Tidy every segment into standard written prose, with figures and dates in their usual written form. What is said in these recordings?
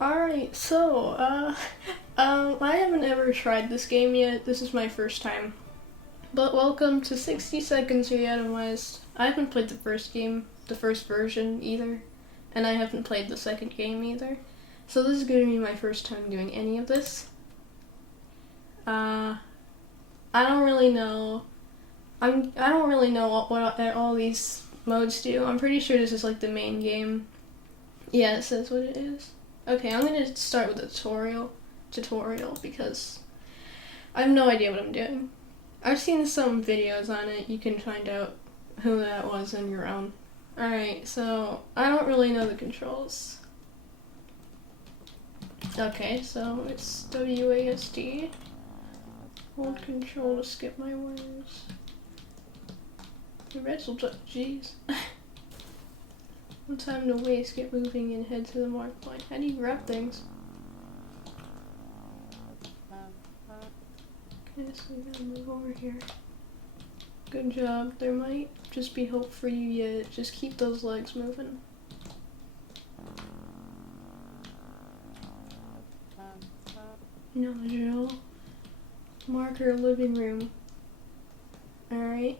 Alright, so, I haven't ever tried this game yet. This is my first time. But welcome to 60 Seconds Reatomized. I haven't played the first game, the first version either, and I haven't played the second game either. So this is going to be my first time doing any of this. I don't really know. I don't really know what all these modes do. I'm pretty sure this is like the main game. Yeah, it says what it is. Okay, I'm gonna start with a tutorial because I have no idea what I'm doing. I've seen some videos on it. You can find out who that was on your own. Alright, so I don't really know the controls. Okay, so it's WASD. Hold control to skip my words. The reds will jeez. No time to waste, get moving and head to the mark point. How do you grab things? Okay, so we gotta move over here. Good job. There might just be hope for you yet. Just keep those legs moving. No, Joe. Marker living room. Alright.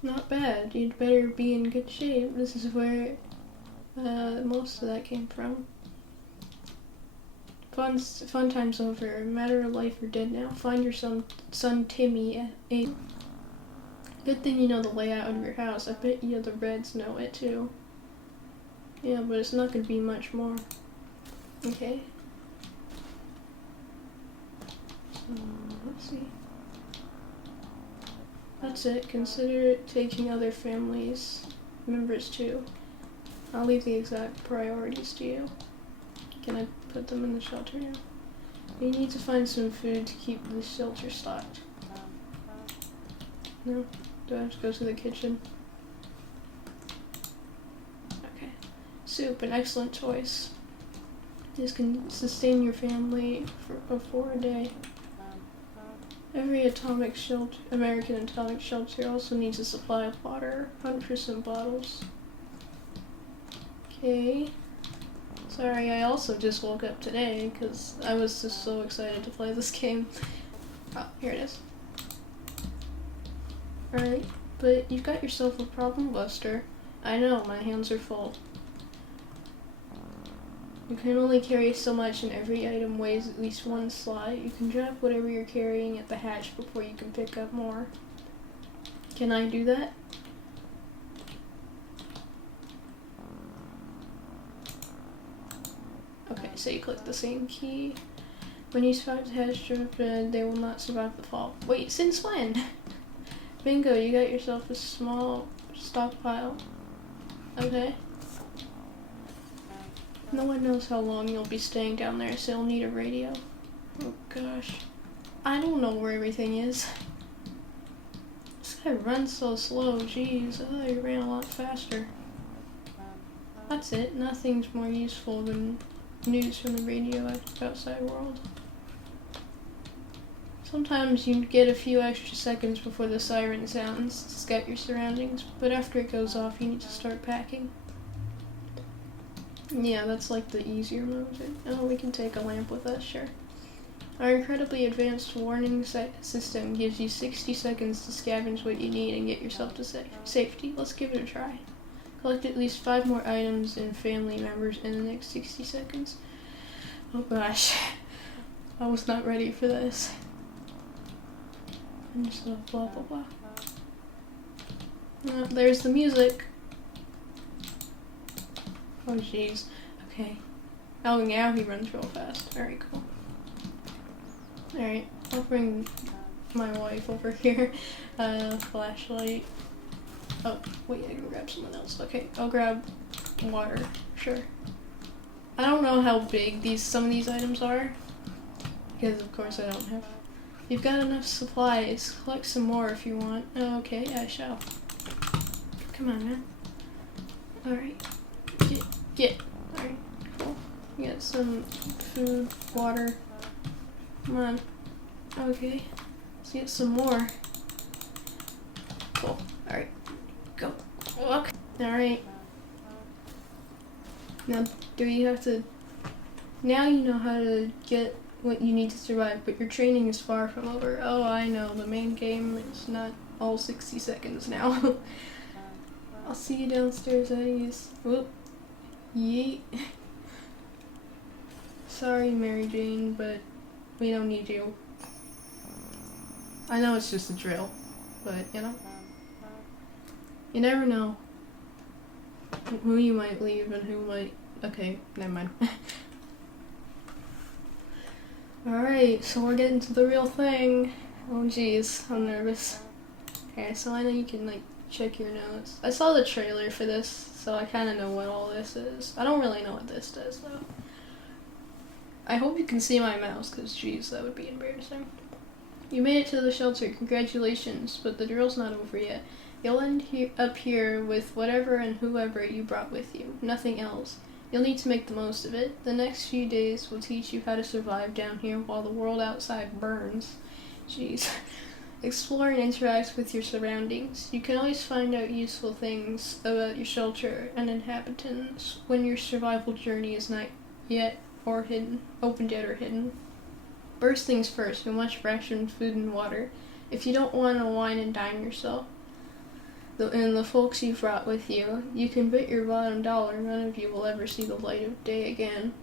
Not bad. You'd better be in good shape. This is where most of that came from. Fun time's over. Matter of life or dead now. Find your son Timmy at 8. Good thing you know the layout of your house. I bet you the Reds know it too. Yeah, but it's not gonna be much more. Okay. So, let's see. That's it. Consider taking other families members too. I'll leave the exact priorities to you. Can I put them in the shelter now? You need to find some food to keep the shelter stocked. No? Do I have to go to the kitchen? Okay. Soup, an excellent choice. This can sustain your family for a day. Every American atomic shelter also needs a supply of water. Hunt for some bottles. Okay. Sorry, I also just woke up today because I was just so excited to play this game. Oh, here it is. Alright, but you've got yourself a problem buster. I know, my hands are full. You can only carry so much and every item weighs at least one slot. You can drop whatever you're carrying at the hatch before you can pick up more. Can I do that? Okay, so you click the same key. When you survive the hatch, they will not survive the fall. Wait, since when? Bingo, you got yourself a small stockpile. Okay. No one knows how long you'll be staying down there, so you'll need a radio. Oh gosh. I don't know where everything is. This guy runs so slow, jeez. I thought he ran a lot faster. That's it. Nothing's more useful than news from the radio outside world. Sometimes you get a few extra seconds before the siren sounds to scout your surroundings, but after it goes off, you need to start packing. Yeah, that's like the easier mode. Oh, we can take a lamp with us, sure. Our incredibly advanced warning system gives you 60 seconds to scavenge what you need and get yourself to safety. Let's give it a try. Collect at least 5 more items and family members in the next 60 seconds. Oh gosh. I was not ready for this. And just blah blah blah. There's the music. Oh jeez. Okay. Oh, now he runs real fast. Alright, cool. Alright, I'll bring my wife over here. Flashlight. Oh, wait, I can grab someone else. Okay, I'll grab water. Sure. I don't know how big some of these items are, because of course I don't have. You've got enough supplies. Collect some more if you want. Oh, okay, I shall. Come on, man. Alright. Get. Alright, cool. Get some food, water. Come on. Okay. Let's get some more. Cool. Alright. Go. Walk. Alright. Now, do you have to... Now you know how to get what you need to survive, but your training is far from over. Oh, I know, the main game is not all 60 seconds now. I'll see you downstairs, Eddies. Whoop. Yeet. Sorry, Mary Jane, but we don't need you. I know it's just a drill, but, you know. You never know who you might leave and who might... Okay, never mind. Alright, so we're getting to the real thing. Oh jeez, I'm nervous. Okay, so I know you can, like, check your notes. I saw the trailer for this, so I kind of know what all this is. I don't really know what this does, though. I hope you can see my mouse, because jeez, that would be embarrassing. You made it to the shelter, congratulations, but the drill's not over yet. You'll end up here with whatever and whoever you brought with you, nothing else. You'll need to make the most of it. The next few days will teach you how to survive down here while the world outside burns. Jeez. Explore and interact with your surroundings. You can always find out useful things about your shelter and inhabitants when your survival journey is not yet or hidden, opened yet or hidden. First things first, you must ration food and water if you don't want to wine and dine yourself. And the folks you brought with you, you can bet your bottom dollar none of you will ever see the light of day again.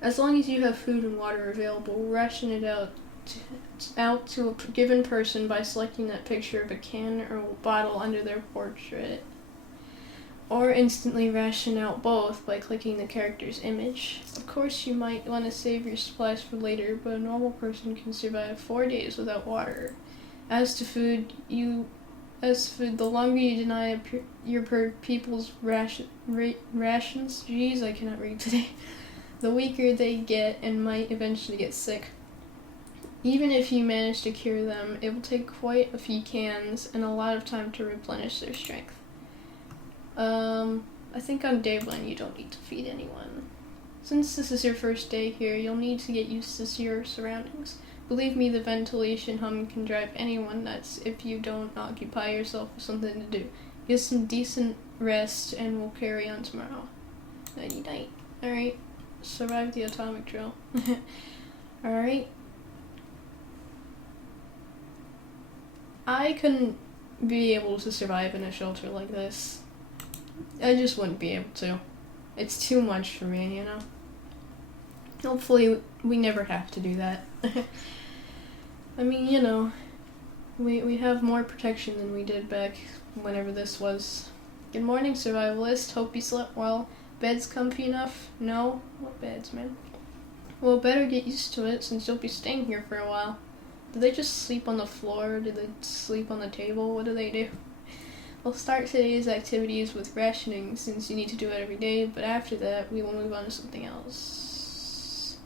As long as you have food and water available, ration it out to a given person by selecting that picture of a can or bottle under their portrait. Or instantly ration out both by clicking the character's image. Of course, you might want to save your supplies for later, but a normal person can survive 4 days without water. As to food, the longer you deny your people's rations, jeez, I cannot read today, the weaker they get and might eventually get sick. Even if you manage to cure them, it will take quite a few cans and a lot of time to replenish their strength. I think on day 1 you don't need to feed anyone. Since this is your first day here, you'll need to get used to your surroundings. Believe me, the ventilation hum can drive anyone nuts if you don't occupy yourself with something to do. Get some decent rest and we'll carry on tomorrow. Nighty night. Alright. Survive the atomic drill. Alright. I couldn't be able to survive in a shelter like this. I just wouldn't be able to. It's too much for me, you know? Hopefully we never have to do that. I mean, you know, we have more protection than we did back whenever this was. Good morning, survivalist. Hope you slept well. Beds comfy enough? No? What beds, man? Well, better get used to it since you'll be staying here for a while. Do they just sleep on the floor? Do they sleep on the table? What do they do? We'll start today's activities with rationing since you need to do it every day, but after that we will move on to something else.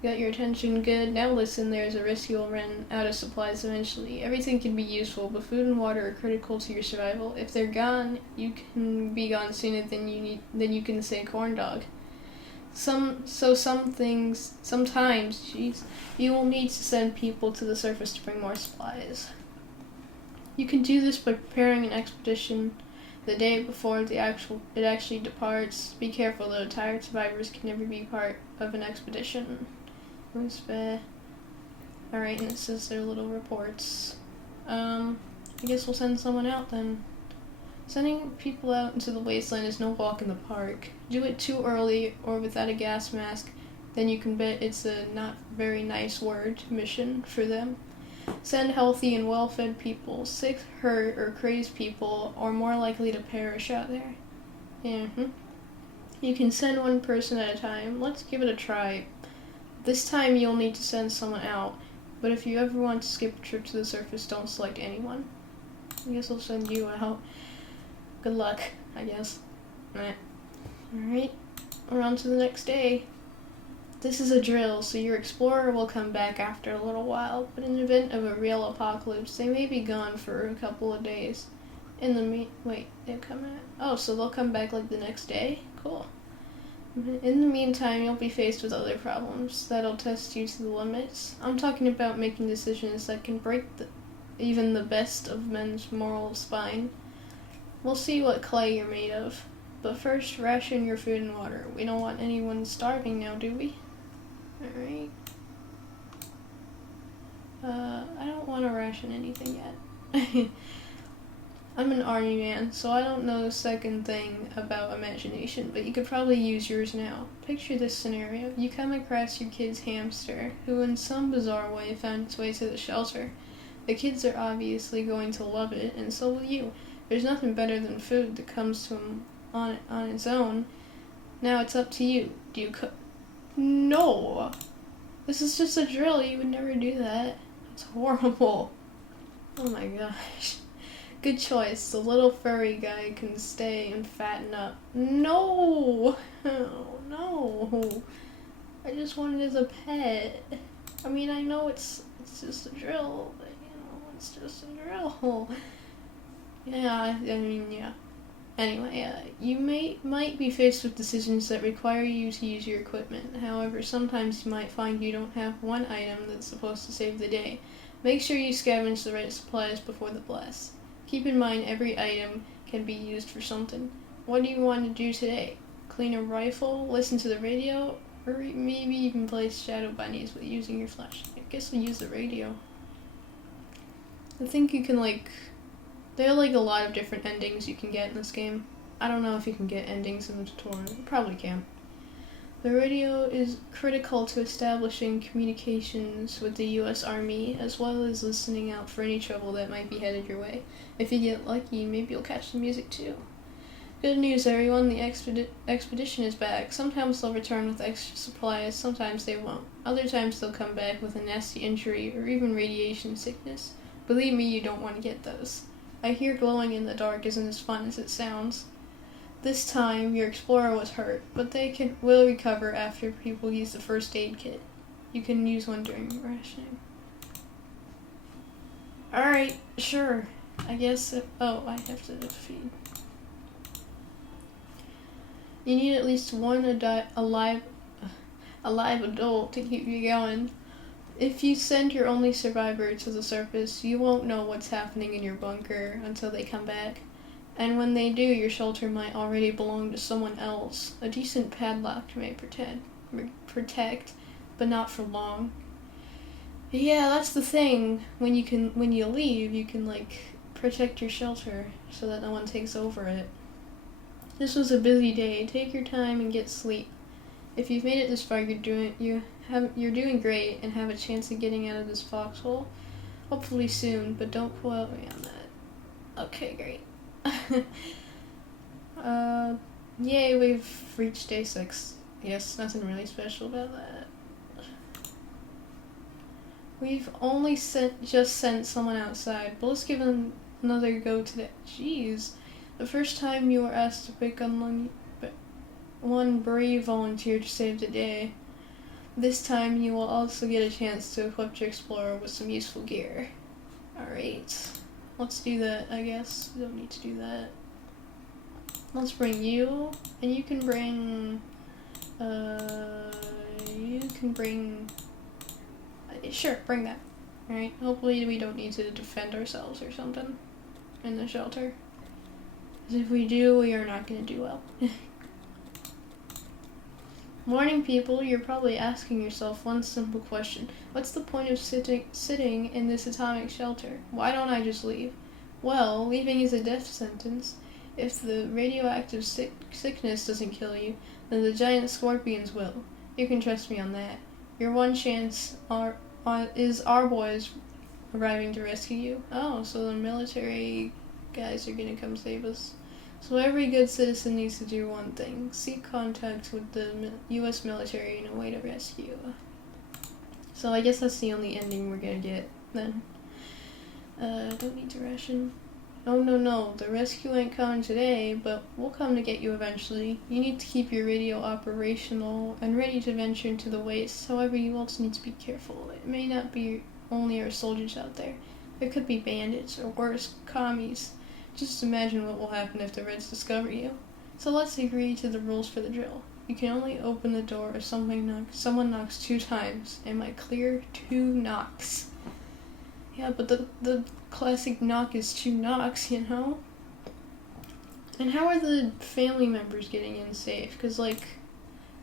Got your attention? Good. Now listen, there's a risk you'll run out of supplies eventually. Everything can be useful, but food and water are critical to your survival. If they're gone, you can be gone sooner than you can say corn dog. Sometimes, you will need to send people to the surface to bring more supplies. You can do this by preparing an expedition the day before it actually departs. Be careful though, tired survivors can never be part of an expedition. Alright, and it says their little reports. I guess we'll send someone out then. Sending people out into the wasteland is no walk in the park. Do it too early or without a gas mask, then you can bet it's a not very nice word mission for them. Send healthy and well-fed people. Sick, hurt, or crazed people are more likely to perish out there. You can send one person at a time. Let's give it a try. This time you'll need to send someone out, but if you ever want to skip a trip to the surface, don't select anyone. I guess I'll send you out. Good luck, I guess. Alright, we're on to the next day. This is a drill, so your explorer will come back after a little while, but in the event of a real apocalypse, they may be gone for a couple of days. So they'll come back like the next day? Cool. In the meantime, you'll be faced with other problems that'll test you to the limits. I'm talking about making decisions that can break even the best of men's moral spine. We'll see what clay you're made of. But first, ration your food and water. We don't want anyone starving now, do we? Alright. I don't want to ration anything yet. I'm an army man, so I don't know the second thing about imagination, but you could probably use yours now. Picture this scenario. You come across your kid's hamster, who in some bizarre way found its way to the shelter. The kids are obviously going to love it, and so will you. There's nothing better than food that comes to them on its own. Now it's up to you. Do you cook? No! This is just a drill. You would never do that. It's horrible. Oh my gosh. Good choice. The little furry guy can stay and fatten up. No! Oh, no. I just want it as a pet. I mean, I know it's just a drill, but it's just a drill. Yeah, I mean, yeah. Anyway, you might be faced with decisions that require you to use your equipment. However, sometimes you might find you don't have one item that's supposed to save the day. Make sure you scavenge the right supplies before the blast. Keep in mind every item can be used for something. What do you want to do today? Clean a rifle, listen to the radio, or maybe even play shadow bunnies with using your flashlight. I guess we'll use the radio. I think you can there are a lot of different endings you can get in this game. I don't know if you can get endings in the tutorial. You probably can. The radio is critical to establishing communications with the U.S. Army, as well as listening out for any trouble that might be headed your way. If you get lucky, maybe you'll catch the music too. Good news, everyone, the expedition is back. Sometimes they'll return with extra supplies, sometimes they won't. Other times they'll come back with a nasty injury or even radiation sickness. Believe me, you don't want to get those. I hear glowing in the dark isn't as fun as it sounds. This time, your explorer was hurt, but they will recover after people use the first aid kit. You can use one during rationing. Alright, sure. I guess I have to feed. You need at least one alive adult to keep you going. If you send your only survivor to the surface, you won't know what's happening in your bunker until they come back. And when they do, your shelter might already belong to someone else. A decent padlock may protect, but not for long. Yeah, that's the thing. When you leave, you can protect your shelter so that no one takes over it. This was a busy day. Take your time and get sleep. If you've made it this far, you're doing great and have a chance of getting out of this foxhole. Hopefully soon, but don't quote me on that. Okay, great. Yay, we've reached day 6. Yes, nothing really special about that. We've only just sent someone outside, but let's give them another go today. Jeez. The first time you were asked to pick on one brave volunteer to save the day. This time you will also get a chance to equip your explorer with some useful gear. Alright. Let's do that, I guess. We don't need to do that. Let's bring you, and you can bring, sure, bring that. Alright, hopefully we don't need to defend ourselves or something in the shelter. Because if we do, we are not going to do well. Morning, people. You're probably asking yourself one simple question. What's the point of sitting in this atomic shelter? Why don't I just leave? Well, leaving is a death sentence. If the radioactive sickness doesn't kill you, then the giant scorpions will. You can trust me on that. Your one chance is our boys arriving to rescue you. Oh, so the military guys are gonna come save us. So every good citizen needs to do one thing. Seek contact with the U.S. military in a way to rescue. So I guess that's the only ending we're gonna get, then. Don't need to ration. Oh, no, the rescue ain't coming today, but we'll come to get you eventually. You need to keep your radio operational and ready to venture into the waste. However, you also need to be careful. It may not be only our soldiers out there. There could be bandits, or worse, commies. Just imagine what will happen if the Reds discover you. So let's agree to the rules for the drill. You can only open the door if someone knocks 2 times. Am I clear? 2 knocks. Yeah, but the classic knock is 2 knocks, you know? And how are the family members getting in safe? Because, like,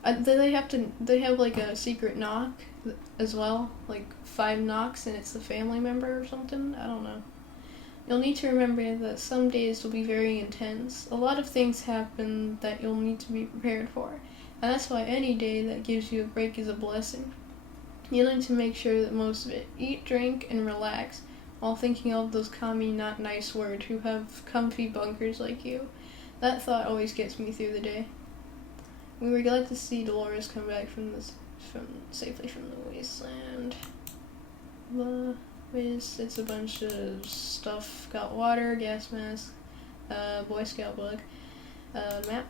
do they have, like, a secret knock as well? Like, 5 knocks and it's the family member or something? I don't know. You'll need to remember that some days will be very intense. A lot of things happen that you'll need to be prepared for. And that's why any day that gives you a break is a blessing. You'll need to make sure that most of it. Eat, drink, and relax, while thinking of those commie, not nice words who have comfy bunkers like you. That thought always gets me through the day. We were glad to see Dolores come back safely from the wasteland. It's a bunch of stuff. Got water, gas mask, Boy Scout book, map.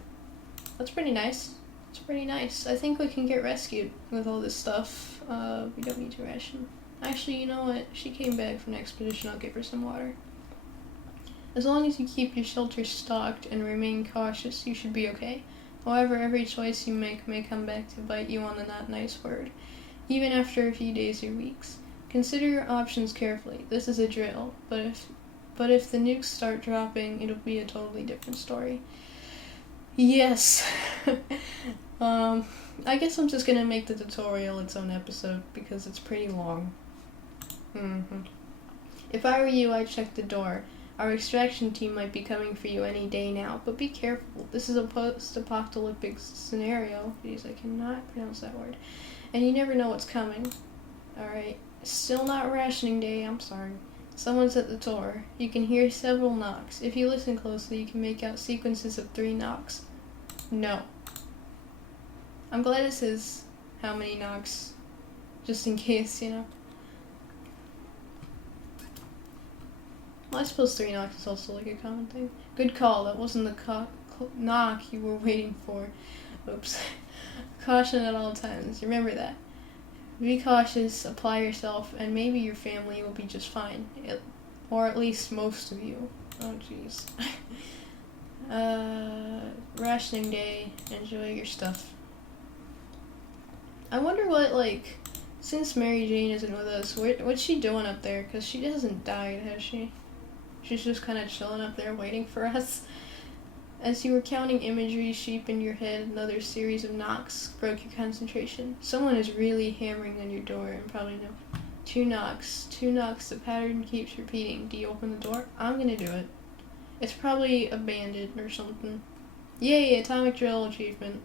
That's pretty nice. It's pretty nice. I think we can get rescued with all this stuff. We don't need to ration. Actually, you know what? She came back from an expedition. I'll give her some water. As long as you keep your shelter stocked and remain cautious, you should be okay. However, every choice you make may come back to bite you on the not nice word, even after a few days or weeks. Consider your options carefully. This is a drill, but if the nukes start dropping, it'll be a totally different story. Yes. I guess I'm just gonna make the tutorial its own episode because it's pretty long. If I were you, I'd check the door. Our extraction team might be coming for you any day now, but be careful. This is a post-apocalyptic scenario. Jeez, I cannot pronounce that word. And you never know what's coming. Alright. Still not rationing day, I'm sorry. Someone's at the door. You can hear several knocks. If you listen closely, you can make out sequences of 3 knocks. No. I'm glad it says how many knocks, just in case, you know. Well, I suppose 3 knocks is also like a common thing. Good call, that wasn't the knock you were waiting for. Oops. Caution at all times, remember that. Be cautious, apply yourself, and maybe your family will be just fine. Or at least most of you. Oh jeez. Rationing day, enjoy your stuff. I wonder what, like, since Mary Jane isn't with us, what's she doing up there? Because she hasn't died, has she? She's just kind of chilling up there waiting for us. As you were counting imagery sheep in your head, another series of knocks broke your concentration. Someone is really hammering on your door, and probably no. 2 knocks. 2 knocks. The pattern keeps repeating. Do you open the door? I'm gonna do it. It's probably a bandit or something. Yay, atomic drill achievement.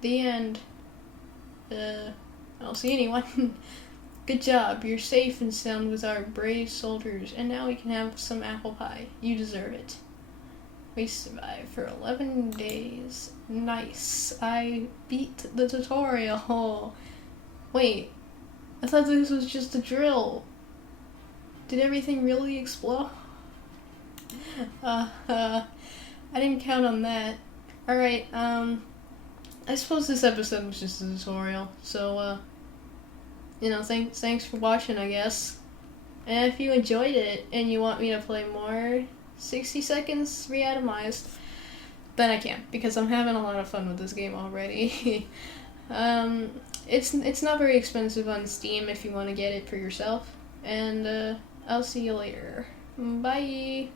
The end. I don't see anyone. Good job. You're safe and sound with our brave soldiers, and now we can have some apple pie. You deserve it. We survived for 11 days. Nice. I beat the tutorial. Wait, I thought this was just a drill. Did everything really explode? I didn't count on that. Alright, I suppose this episode was just a tutorial, so, you know, thanks for watching, I guess. And if you enjoyed it, and you want me to play more 60 seconds Reatomized, then I can, because I'm having a lot of fun with this game already. It's not very expensive on Steam if you want to get it for yourself, and, I'll see you later. Bye!